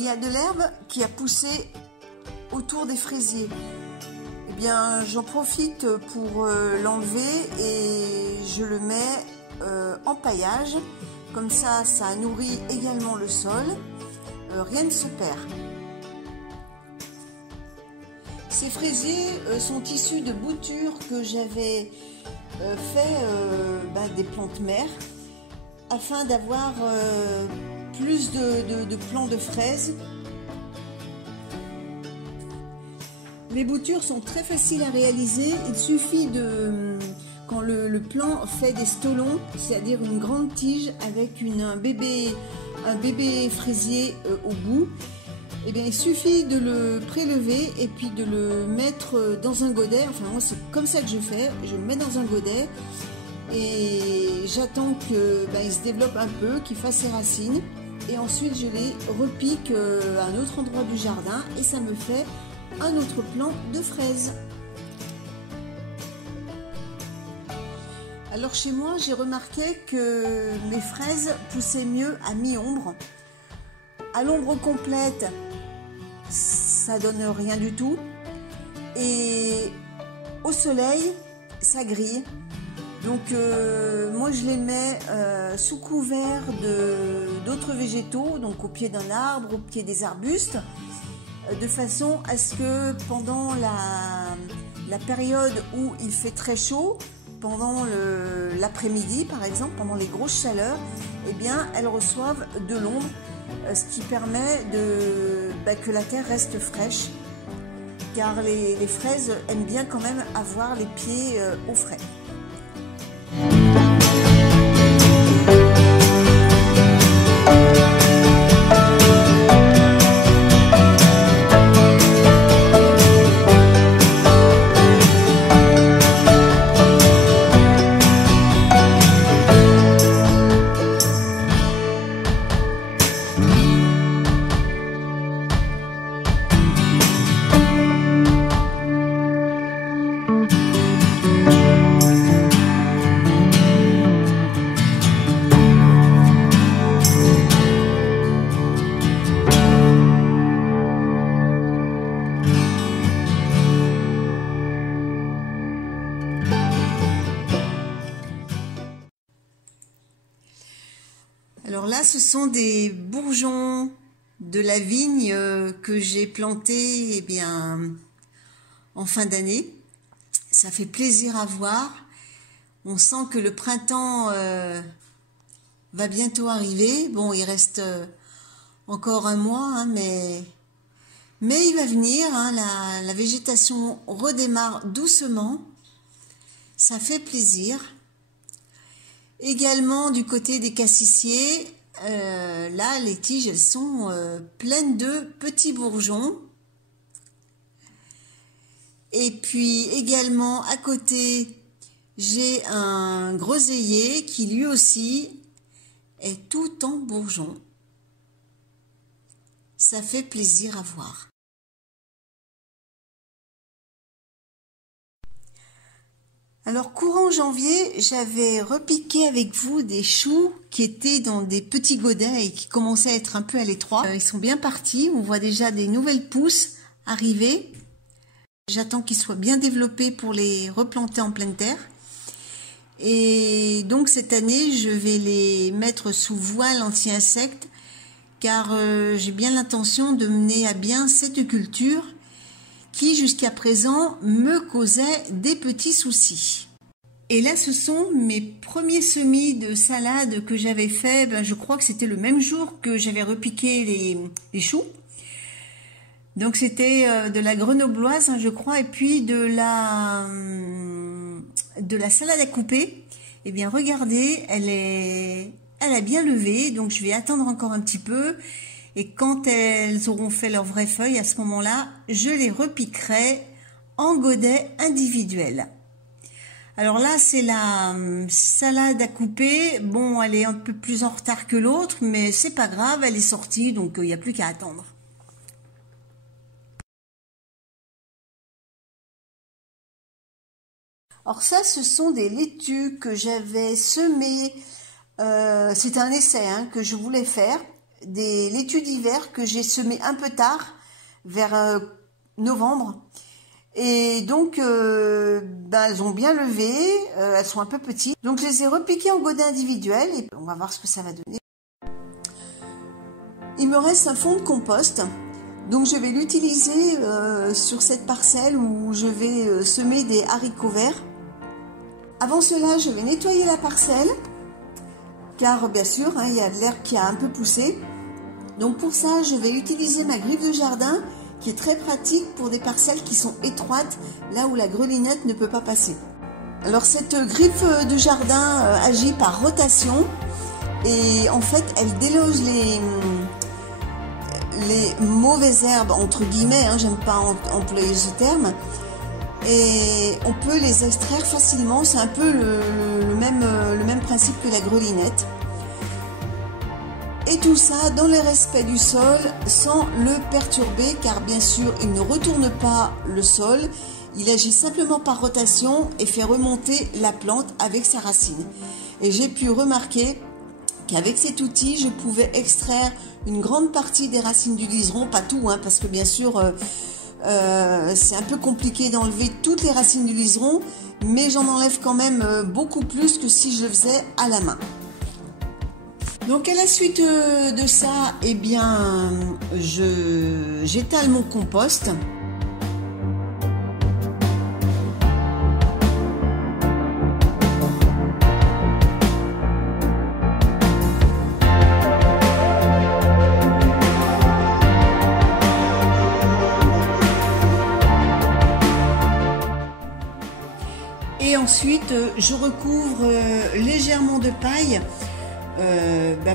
il y a de l'herbe qui a poussé autour des fraisiers. Eh bien, j'en profite pour l'enlever et je le mets en paillage. Comme ça, ça nourrit également le sol. Rien ne se perd. Ces fraisiers sont issus de boutures que j'avais fait des plantes mères afin d'avoir plus de plants de fraises. Les boutures sont très faciles à réaliser. Il suffit quand le plant fait des stolons, c'est-à-dire une grande tige avec un bébé fraisier au bout, eh bien, il suffit de le prélever et puis de le mettre dans un godet. Enfin, moi, c'est comme ça que je fais. Je le mets dans un godet et j'attends qu'il se développe un peu, qu'il fasse ses racines. Et ensuite, je les repique à un autre endroit du jardin et ça me fait un autre plant de fraises. Alors chez moi, j'ai remarqué que mes fraises poussaient mieux à mi-ombre. À l'ombre complète, ça donne rien du tout. Et au soleil, ça grille. Donc moi je les mets sous couvert d'autres végétaux, donc au pied d'un arbre, au pied des arbustes, de façon à ce que pendant la période où il fait très chaud, pendant l'après-midi par exemple, pendant les grosses chaleurs, eh bien elles reçoivent de l'ombre, ce qui permet que la terre reste fraîche, car les fraises aiment bien quand même avoir les pieds au frais. Alors là, ce sont des bourgeons de la vigne que j'ai plantés en fin d'année. Ça fait plaisir à voir. On sent que le printemps va bientôt arriver. Bon, il reste encore un mois, mais il va venir. La végétation redémarre doucement. Ça fait plaisir. Également du côté des cassissiers, là les tiges elles sont pleines de petits bourgeons. Et puis également à côté, j'ai un groseillier qui lui aussi est tout en bourgeons. Ça fait plaisir à voir. Alors courant janvier, j'avais repiqué avec vous des choux qui étaient dans des petits godets et qui commençaient à être un peu à l'étroit. Ils sont bien partis, on voit déjà des nouvelles pousses arriver. J'attends qu'ils soient bien développés pour les replanter en pleine terre. Et donc cette année, je vais les mettre sous voile anti-insectes car j'ai bien l'intention de mener à bien cette culture qui jusqu'à présent me causait des petits soucis. Et là, ce sont mes premiers semis de salade que j'avais fait. Je crois que c'était le même jour que j'avais repiqué les choux. Donc c'était de la grenobloise, je crois, et puis de la salade à couper. Eh bien, regardez, elle a bien levé, donc je vais attendre encore un petit peu. Et quand elles auront fait leurs vraies feuilles, à ce moment-là, je les repiquerai en godets individuels. Alors là, c'est la salade à couper. Bon, elle est un peu plus en retard que l'autre, mais c'est pas grave, elle est sortie, donc il n'y a plus qu'à attendre. Alors ça, ce sont des laitues que j'avais semées. C'est un essai que je voulais faire. des laitues d'hiver que j'ai semées un peu tard, vers novembre. Et donc, elles ont bien levé, elles sont un peu petites. Donc, je les ai repiquées en godin individuel et on va voir ce que ça va donner. Il me reste un fond de compost. Donc, je vais l'utiliser sur cette parcelle où je vais semer des haricots verts. Avant cela, je vais nettoyer la parcelle, car bien sûr, il y a de l'herbe qui a un peu poussé. Donc, pour ça, je vais utiliser ma griffe de jardin, qui est très pratique pour des parcelles qui sont étroites, là où la grelinette ne peut pas passer. Alors cette griffe de jardin agit par rotation et en fait elle déloge les mauvaises herbes, entre guillemets, j'aime pas employer ce terme, et on peut les extraire facilement. C'est un peu le même principe que la grelinette. Et tout ça dans le respect du sol, sans le perturber, car bien sûr, il ne retourne pas le sol. Il agit simplement par rotation et fait remonter la plante avec sa racine. Et j'ai pu remarquer qu'avec cet outil, je pouvais extraire une grande partie des racines du liseron, pas tout, parce que bien sûr, c'est un peu compliqué d'enlever toutes les racines du liseron, mais j'en enlève quand même beaucoup plus que si je le faisais à la main. Donc à la suite de ça, eh bien, j'étale mon compost. Et ensuite, je recouvre légèrement de paille.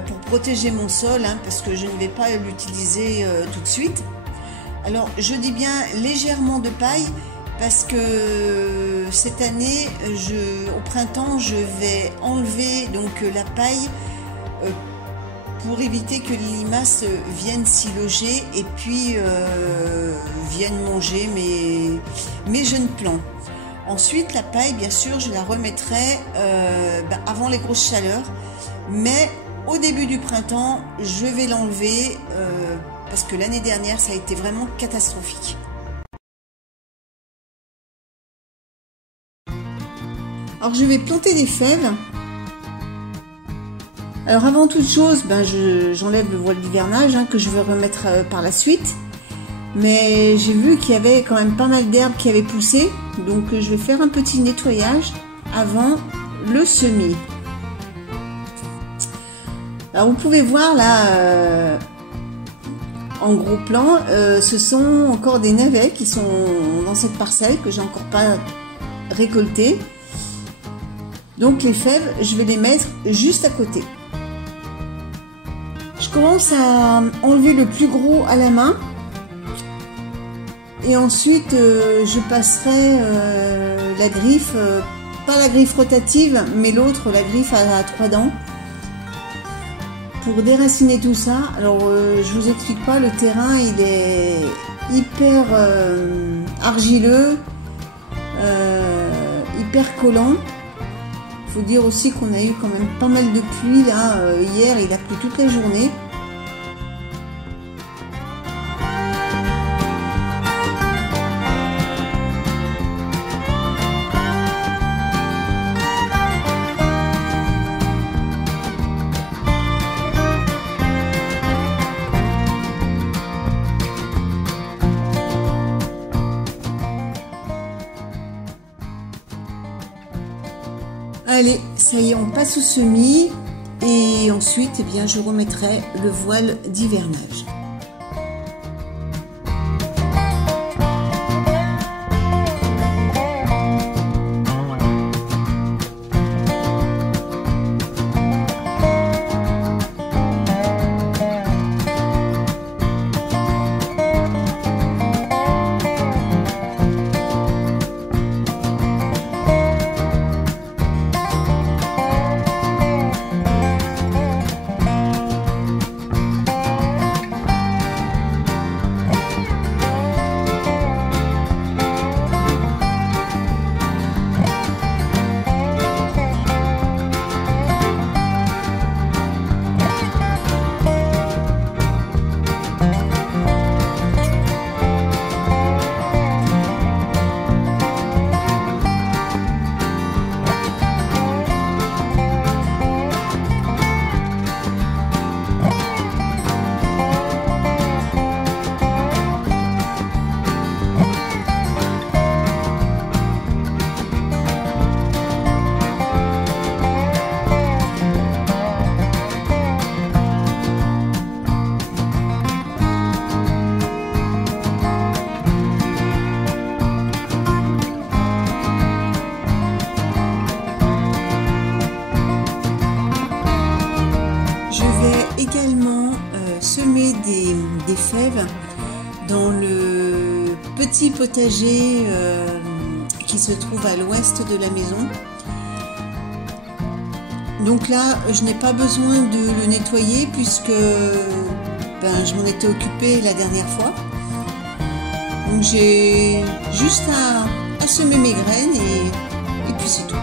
Pour protéger mon sol, parce que je ne vais pas l'utiliser tout de suite. Alors je dis bien légèrement de paille parce que cette année, au printemps, je vais enlever donc la paille pour éviter que les limaces viennent s'y loger et puis viennent manger mes jeunes plants. Ensuite, la paille, bien sûr, je la remettrai avant les grosses chaleurs. Mais au début du printemps, je vais l'enlever parce que l'année dernière, ça a été vraiment catastrophique. Alors, je vais planter des fèves. Alors, avant toute chose, j'enlève le voile d'hivernage que je vais remettre par la suite. Mais j'ai vu qu'il y avait quand même pas mal d'herbes qui avaient poussé. Donc, je vais faire un petit nettoyage avant le semis. Alors vous pouvez voir là, en gros plan, ce sont encore des navets qui sont dans cette parcelle que j'ai encore pas récoltées. Donc les fèves, je vais les mettre juste à côté. Je commence à enlever le plus gros à la main. Et ensuite, je passerai la griffe, pas la griffe rotative, mais l'autre, la griffe à 3 dents. Pour déraciner tout ça, alors je vous explique pas, le terrain il est hyper argileux, hyper collant. Il faut dire aussi qu'on a eu quand même pas mal de pluie là, hier il a plu toute la journée. Allez, ça y est, on passe au semis et ensuite, eh bien, je remettrai le voile d'hivernage. petit potager qui se trouve à l'ouest de la maison. Donc là, je n'ai pas besoin de le nettoyer puisque je m'en étais occupée la dernière fois. Donc j'ai juste à semer mes graines et puis c'est tout.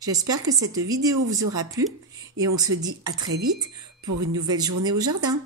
J'espère que cette vidéo vous aura plu et on se dit à très vite pour une nouvelle journée au jardin.